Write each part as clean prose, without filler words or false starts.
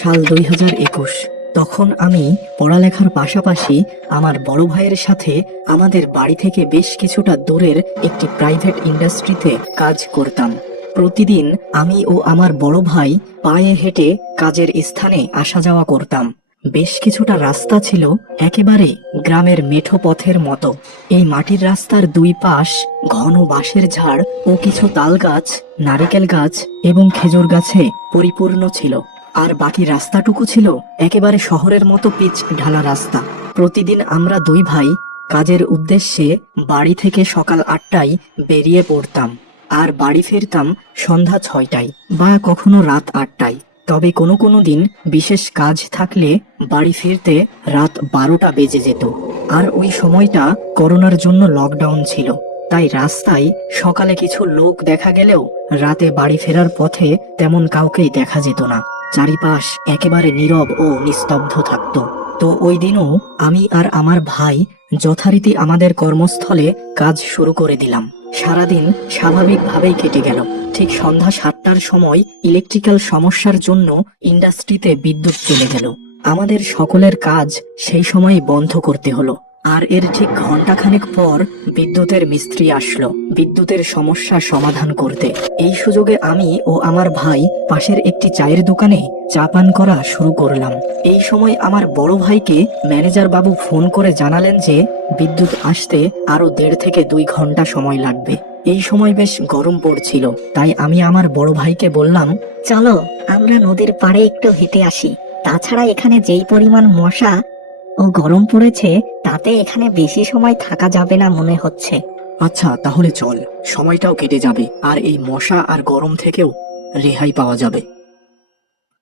সাল 2021। তখন আমি পড়ালেখার পাশাপাশি আমার বড় ভাইয়ের সাথে আমাদের বাড়ি থেকে বেশ কিছুটা দূরের একটি প্রাইভেট ইন্ডাস্ট্রিতে কাজ করতাম। প্রতিদিন আমি ও আমার বড় ভাই পায়ে হেঁটে কাজের স্থানে আসা যাওয়া করতাম। বেশ কিছুটা রাস্তা ছিল একেবারে গ্রামের মেঠো পথের মতো। এই মাটির রাস্তার দুই পাশ ঘন বাঁশের ঝাড় ও কিছু তাল গাছ, নারিকেল গাছ এবং খেজুর গাছে পরিপূর্ণ ছিল। আর বাকি রাস্তাটুকু ছিল একেবারে শহরের মতো পিচ ঢালা রাস্তা। প্রতিদিন আমরা দুই ভাই কাজের উদ্দেশ্যে বাড়ি থেকে সকাল 8টায় বেরিয়ে পড়তাম আর বাড়ি ফিরতাম সন্ধ্যা 6টায় বা কখনো রাত 8টায়। তবে কোনো কোনো দিন বিশেষ কাজ থাকলে বাড়ি ফিরতে রাত 12টা বেজে যেত। আর ওই সময়টা করোনার জন্য লকডাউন ছিল, তাই রাস্তায় সকালে কিছু লোক দেখা গেলেও রাতে বাড়ি ফেরার পথে তেমন কাউকেই দেখা যেত না। চারিপাশ একেবারে নীরব ও নিস্তব্ধ থাকত। তো ওই দিনও আমি আর আমার ভাই যথারীতি আমাদের কর্মস্থলে কাজ শুরু করে দিলাম। সারাদিন স্বাভাবিকভাবেই কেটে গেল। ঠিক সন্ধ্যা 7টার সময় ইলেকট্রিক্যাল সমস্যার জন্য ইন্ডাস্ট্রিতে বিদ্যুৎ চলে গেল। আমাদের সকলের কাজ সেই সময় বন্ধ করতে হলো। আর এর ঠিক ঘন্টাখানেক পর বিদ্যুতের মিস্ত্রি আসলো বিদ্যুতের সমস্যা সমাধান করতে। এই সুযোগে আমি ও আমার ভাই পাশের একটি চায়ের দোকানে চা পান করা শুরু করলাম। এই সময় আমার বড় ভাইকে ম্যানেজার বাবু ফোন করে জানালেন যে বিদ্যুৎ আসতে আরো 1.5 থেকে 2 ঘন্টা সময় লাগবে। এই সময় বেশ গরম পড়ছিল, তাই আমি আমার বড় ভাইকে বললাম, চলো আমরা নদীর পাড়ে একটু হেঁটে আসি। তাছাড়া এখানে যেই পরিমাণ মশা ও গরম পড়েছে, তাতে এখানে বেশি সময় থাকা যাবে না মনে হচ্ছে। আচ্ছা তাহলে চল, সময়টাও কেটে যাবে আর এই মশা আর গরম থেকেও রেহাই পাওয়া যাবে।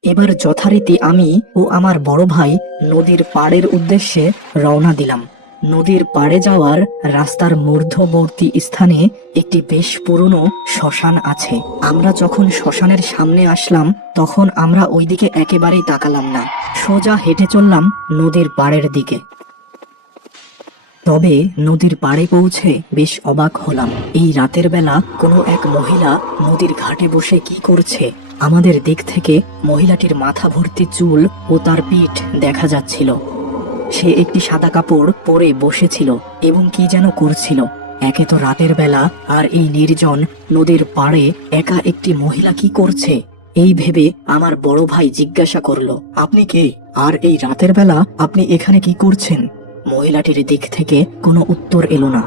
এবার যথারীতি আমি ও আমার বড় ভাই নদীর পাড়ের উদ্দেশ্যে রওনা দিলাম। নদীর পাড়ে যাওয়ার রাস্তার মধ্যবর্তী স্থানে একটি বেশ পুরনো শ্মশান আছে। আমরা যখন শ্মশানের সামনে আসলাম তখন আমরা ওইদিকে একেবারেই তাকালাম না, সোজা হেঁটে চললাম নদীর পাড়ের দিকে। তবে নদীর পাড়ে পৌঁছে বেশ অবাক হলাম। এই রাতের বেলা কোনো এক মহিলা নদীর ঘাটে বসে কি করছে। আমাদের দিক থেকে মহিলাটির মাথা ভর্তি চুল ও তার পিঠ দেখা যাচ্ছিল। সে একটি সাদা কাপড় পরে বসেছিল এবং কি যেন করছিল। একে তো রাতের বেলা, আর এই নির্জন নদীর পাড়ে একা একটি মহিলা কি করছে, এই ভেবে আমার বড় ভাই জিজ্ঞাসা করলো, আপনি কে? আর এই রাতের বেলা আপনি এখানে কি করছেন? মহিলাটির দিক থেকে কোনো উত্তর এলো না।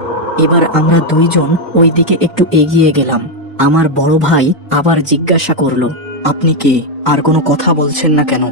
এবার আমরা দুইজন ওই দিকে একটু এগিয়ে গেলাম। আমার বড় ভাই আবার জিজ্ঞাসা করলো, আপনি কে? আর কোনো কথা বলছেন না কেন?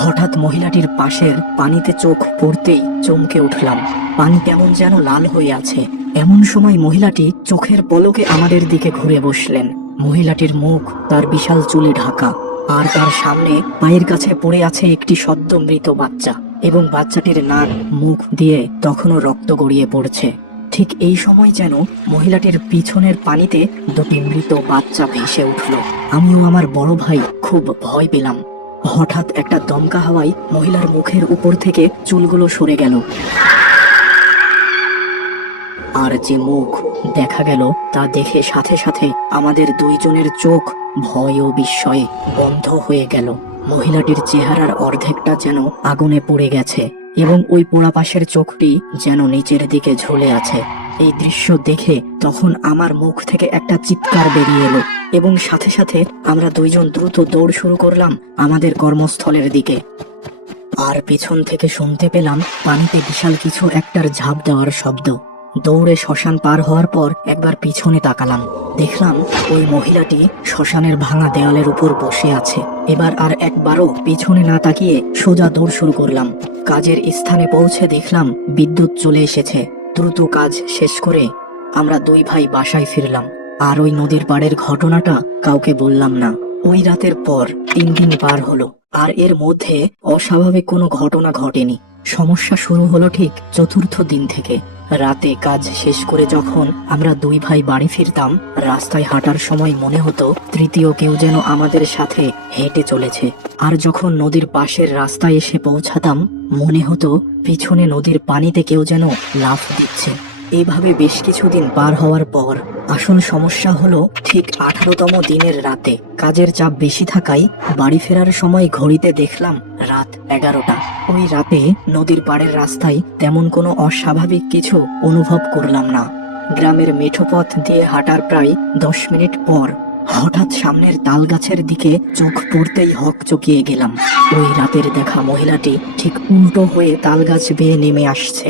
হঠাৎ মহিলাটির পাশের পানিতে চোখ পড়তেই চমকে উঠলাম। পানি কেমন যেন লাল হয়ে আছে। এমন সময় মহিলাটি চোখের পলকে আমাদের দিকে ঘুরে বসলেন। মহিলাটির মুখ তার বিশাল চুলে ঢাকা, আর তার সামনে পায়ের কাছে পড়ে আছে একটি সদ্য মৃত বাচ্চা, এবং বাচ্চাটির নাক মুখ দিয়ে তখনও রক্ত গড়িয়ে পড়ছে। ঠিক এই সময় যেন মহিলাটির পিছনের পানিতে 2টি মৃত বাচ্চা ভেসে উঠল। আমিও আমার বড় ভাই খুব ভয় পেলাম। হঠাৎ একটা দমকা হাওয়ায় মহিলার মুখের উপর থেকে চুলগুলো সরে গেল, আর যে মুখ দেখা গেল তা দেখে সাথে সাথে আমাদের দুইজনের চোখ ভয় ও বিস্ময়ে বন্ধ হয়ে গেল। মহিলাটির চেহারার অর্ধেকটা যেন আগুনে পুড়ে গেছে এবং ওই পোড়া পাশের চোখটি যেন নিচের দিকে ঝুলে আছে। এই দৃশ্য দেখে তখন আমার মুখ থেকে একটা চিৎকার বেরিয়ে এলো এবং সাথে সাথে আমরা দুইজন দ্রুত দৌড় শুরু করলাম আমাদের কর্মস্থলের দিকে। আর পেছন থেকে শুনতে পেলাম পানিতে বিশাল কিছু একটার ঝাঁপ দেওয়ার শব্দ। দৌড়ে শ্মশান পার হওয়ার পর একবার পিছনে তাকালাম, দেখলাম ওই মহিলাটি শ্মশানের ভাঙা দেওয়ালের উপর বসে আছে। এবার আর একবারও পিছনে না তাকিয়ে সোজা দৌড় শুরু করলাম। কাজের স্থানে পৌঁছে দেখলাম বিদ্যুৎ চলে এসেছে। দ্রুত কাজ শেষ করে আমরা দুই ভাই বাসায় ফিরলাম। আর ওই নদীর পাড়ের ঘটনাটা কাউকে বললাম না। ওই রাতের পর 3 দিন পার হলো, আর এর মধ্যে অস্বাভাবিক কোনো ঘটনা ঘটেনি। সমস্যা শুরু হলো ঠিক 4র্থ দিন থেকে। রাতে কাজ শেষ করে যখন আমরা দুই ভাই বাড়ি ফিরতাম, রাস্তায় হাঁটার সময় মনে হতো তৃতীয় কেউ যেন আমাদের সাথে হেঁটে চলেছে। আর যখন নদীর পাশের রাস্তায় এসে পৌঁছাতাম, মনে হতো পিছনে নদীর পানিতে কেউ যেন লাফ দিচ্ছে। এইভাবে বেশ কিছুদিন পার হওয়ার পর আসল সমস্যা হলো ঠিক 18তম দিনের রাতে কাজের চাপ বেশি থাকায় বাড়ি ফেরার সময় ঘড়িতে দেখলাম রাত 11টা। ওই রাতে নদীর পাড়ের রাস্তায় তেমন কোনো অস্বাভাবিক কিছু অনুভব করলাম না। গ্রামের মেঠো পথ দিয়ে হাঁটার প্রায় 10 মিনিট পর হঠাৎ সামনের তাল গাছের দিকে চোখ পড়তেই হকচকিয়ে গেলাম। ওই রাতের দেখা মহিলাটি ঠিক উল্টো হয়ে তাল গাছ বেয়ে নেমে আসছে।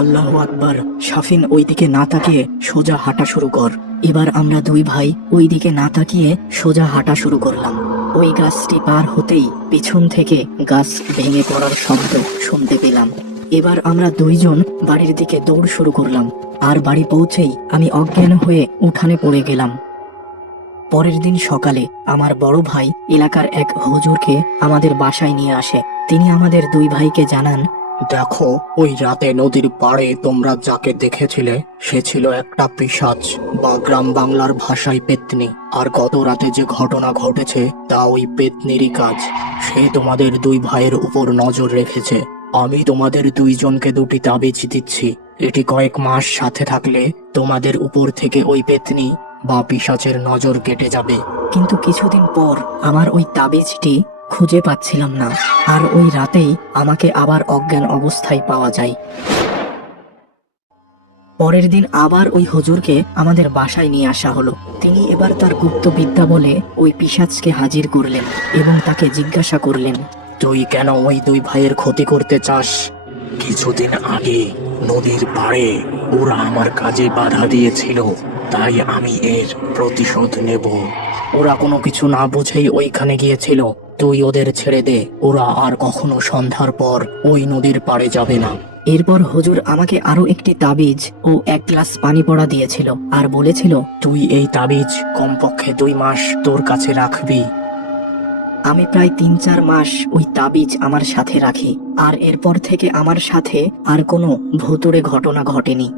আল্লাহু আকবার! শাফিন, ওই দিকে না তাকিয়ে সোজা হাঁটা শুরু কর। এবার আমরা দুই ভাই ওই দিকে না তাকিয়ে সোজা হাঁটা শুরু করলাম। ওই গাছটি পার হতেই পিছন থেকে গাছ ভেঙে পড়ার শব্দ শুনতে পেলাম। এবার আমরা দুইজন বাড়ির দিকে দৌড় শুরু করলাম। আর বাড়ি পৌঁছেই আমি অজ্ঞান হয়ে উঠানে পড়ে গেলাম। পরের দিন সকালে আমার বড় ভাই এলাকার এক হুজুরকে আমাদের বাসায় নিয়ে আসে। তিনি আমাদের দুই ভাইকে জানান, দেখো, ওই রাতে নদীর পাড়ে তোমরা যাকে দেখেছিলে সে ছিল একটা পিশাচ বা গ্রাম বাংলার ভাষায় পেত্নী। আর গত রাতে যে ঘটনা ঘটেছে তা ওই পেত্নিরই কাজ। সে তোমাদের দুই ভাইয়ের উপর নজর রেখেছে। আমি তোমাদের দুইজনকে দুটি তাবিজ দিচ্ছি। এটি কয়েক মাস সাথে থাকলে তোমাদের উপর থেকে ওই পেত্নী বা পিশাচের নজর কেটে যাবে। কিন্তু কিছুদিন পর আমার ওই তাবিজটি খুঁজে পাচ্ছিলাম না। আর ওই রাতেই আমাকে আবার অজ্ঞান অবস্থায় পাওয়া যায়। পরের দিন আবার ওই হুজুরকে আমাদের বাসায় নিয়ে আসা হলো। তিনি এবার তার গুপ্ত বিদ্যা বলে ওই পিশাচকে হাজির করলেন এবং তাকে জিজ্ঞাসা করলেন, তুই কেন ওই দুই ভাইয়ের ক্ষতি করতে চাস? কিছুদিন আগে নদীর পাড়ে ওরা আমার কাজে বাধা দিয়েছিল, তাই আমি এর প্রতিশোধ নেব। ওরা কোনো কিছু না বুঝেই ওইখানে গিয়েছিল। তুই ওদের ছেড়ে দে, ওরা আর কখনো সন্ধ্যার পর ওই নদীর পাড়ে যাবে না। এরপর হুজুর আমাকে আরো একটি তাবিজ ও 1 গ্লাস পানি পড়া দিয়েছিল আর বলেছিল, তুই এই তাবিজ কমপক্ষে 2 মাস তোর কাছে রাখবি। আমি প্রায় 3-4 মাস ওই তাবিজ আমার সাথে রাখি। আর এরপর থেকে আমার সাথে আর কোনো ভুতুড়ে ঘটনা ঘটেনি।